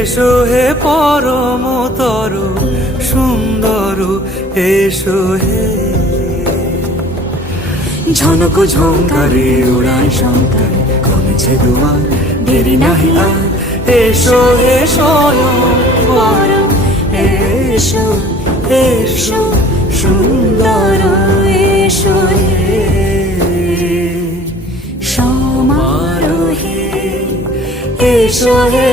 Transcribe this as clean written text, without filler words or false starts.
এসো হে পরম তরু সুন্দর, এসো হে। ঝনক ঝঙ্কারে উড়ায় শঙ্কার, কমেছে দুয়ার, দেরি নাহি আর। এসো হে স্বয়ং বরং, এসো এসো সুন্দর, এসো হে সমারোহে। এসো হে